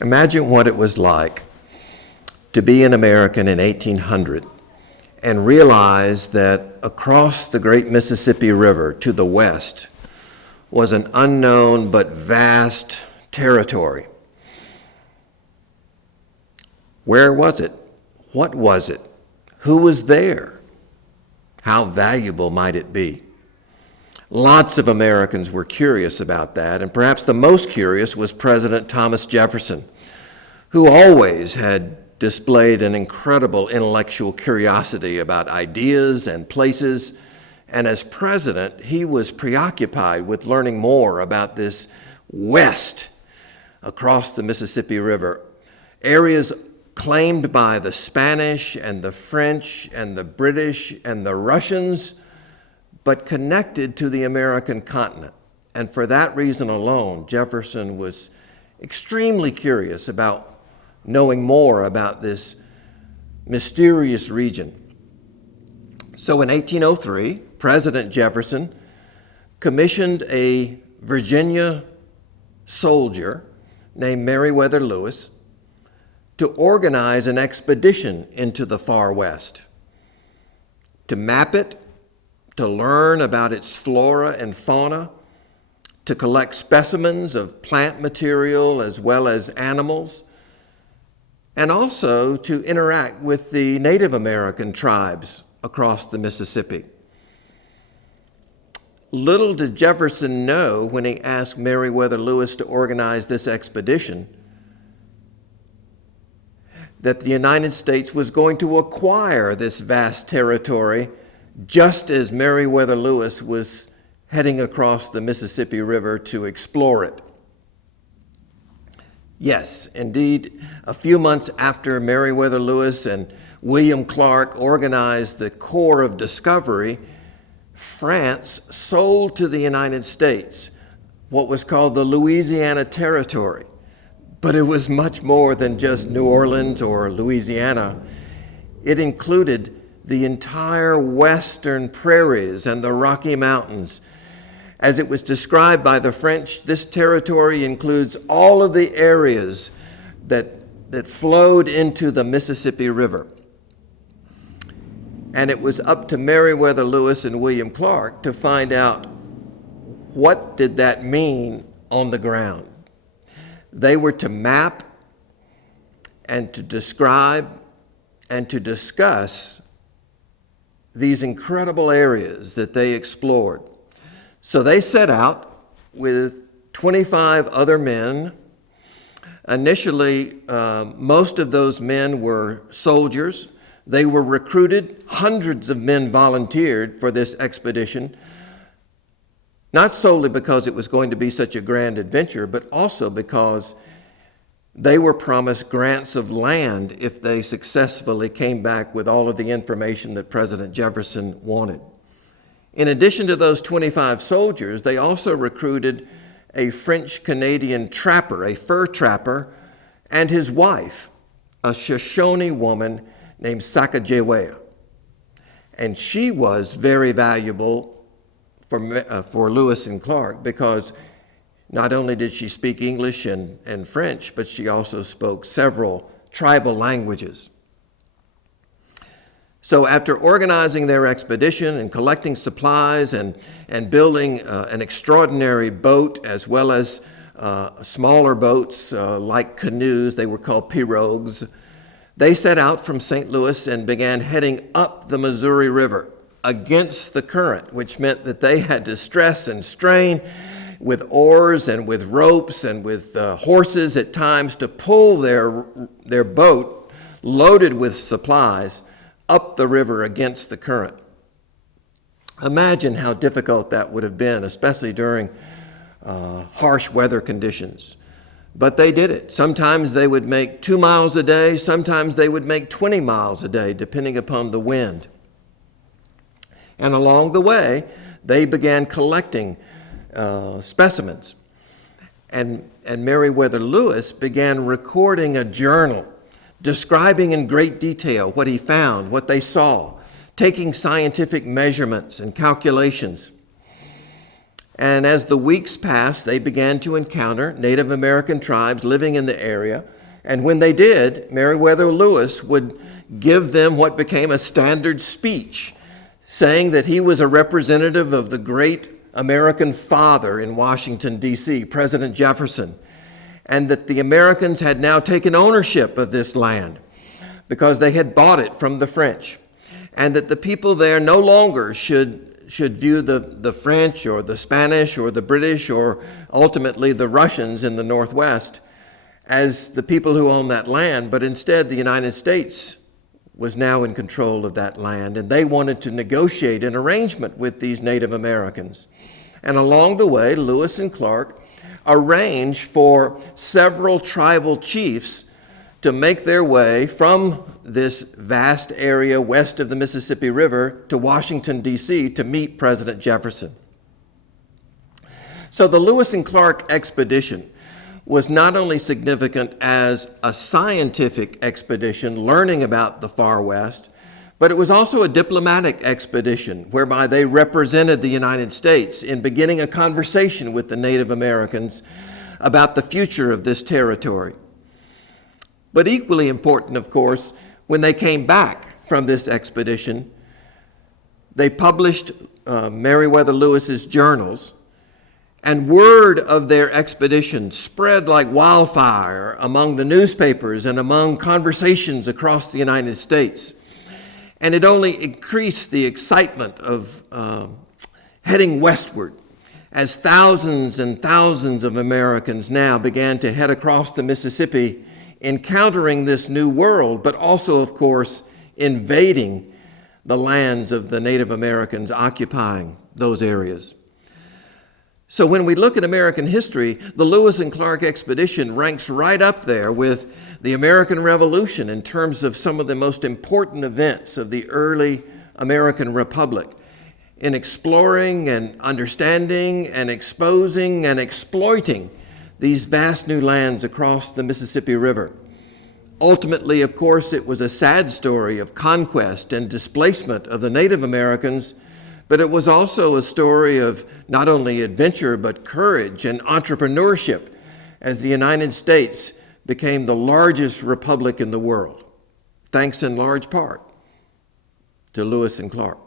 Imagine what it was like to be an American in 1800 and realize that across the great Mississippi River to the west was an unknown but vast territory. Where was it? What was it? Who was there? How valuable might it be? Lots of Americans were curious about that, and perhaps the most curious was President Thomas Jefferson, who always had displayed an incredible intellectual curiosity about ideas and places, and as president, he was preoccupied with learning more about this west across the Mississippi River, areas claimed by the Spanish and the French and the British and the Russians, but connected to the American continent. And for that reason alone, Jefferson was extremely curious about knowing more about this mysterious region. So in 1803, President Jefferson commissioned a Virginia soldier named Meriwether Lewis to organize an expedition into the far west, to map it, to learn about its flora and fauna, to collect specimens of plant material as well as animals, and also to interact with the Native American tribes across the Mississippi. Little did Jefferson know when he asked Meriwether Lewis to organize this expedition that the United States was going to acquire this vast territory just as Meriwether Lewis was heading across the Mississippi River to explore it. Yes, indeed, a few months after Meriwether Lewis and William Clark organized the Corps of Discovery, France sold to the United States what was called the Louisiana Territory. But it was much more than just New Orleans or Louisiana. It included the entire western prairies and the Rocky Mountains. As it was described by the French, this territory includes all of the areas that flowed into the Mississippi River. And it was up to Meriwether Lewis and William Clark to find out what did that mean on the ground. They were to map and to describe and to discuss these incredible areas that they explored. So they set out with 25 other men. Initially, most of those men were soldiers. They were recruited. Hundreds of men volunteered for this expedition, not solely because it was going to be such a grand adventure, but also because they were promised grants of land if they successfully came back with all of the information that President Jefferson wanted. In addition to those 25 soldiers, they also recruited a French-Canadian trapper, a fur trapper, and his wife, a Shoshone woman named Sacagawea. And she was very valuable for Lewis and Clark because not only did she speak English and French, but she also spoke several tribal languages. So after organizing their expedition and collecting supplies and building an extraordinary boat as well as smaller boats like canoes, they were called pirogues, they set out from St. Louis and began heading up the Missouri River against the current, which meant that they had to stress and strain with oars and with ropes and with horses at times to pull their boat loaded with supplies up the river against the current. Imagine how difficult that would have been, especially during harsh weather conditions. But they did it. Sometimes they would make 2 miles a day, sometimes they would make 20 miles a day, depending upon the wind. And along the way, they began collecting specimens. And Meriwether Lewis began recording a journal, describing in great detail what he found, what they saw, taking scientific measurements and calculations. And as the weeks passed, they began to encounter Native American tribes living in the area. And when they did, Meriwether Lewis would give them what became a standard speech, saying that he was a representative of the great American father in Washington, D.C., President Jefferson, and that the Americans had now taken ownership of this land because they had bought it from the French, and that the people there no longer should view the French or the Spanish or the British or ultimately the Russians in the Northwest as the people who owned that land, but instead the United States was now in control of that land, and they wanted to negotiate an arrangement with these Native Americans. And along the way, Lewis and Clark arranged for several tribal chiefs to make their way from this vast area west of the Mississippi River to Washington, D.C. to meet President Jefferson. So the Lewis and Clark expedition was not only significant as a scientific expedition learning about the far west, but it was also a diplomatic expedition whereby they represented the United States in beginning a conversation with the Native Americans about the future of this territory. But equally important, of course, when they came back from this expedition, they published Meriwether Lewis's journals, and word of their expedition spread like wildfire among the newspapers and among conversations across the United States. And it only increased the excitement of heading westward as thousands and thousands of Americans now began to head across the Mississippi, encountering this new world, but also, of course, invading the lands of the Native Americans occupying those areas. So when we look at American history, the Lewis and Clark expedition ranks right up there with the American Revolution in terms of some of the most important events of the early American Republic in exploring and understanding and exposing and exploiting these vast new lands across the Mississippi River. Ultimately, of course, it was a sad story of conquest and displacement of the Native Americans, but it was also a story of not only adventure, but courage and entrepreneurship as the United States became the largest republic in the world, thanks in large part to Lewis and Clark.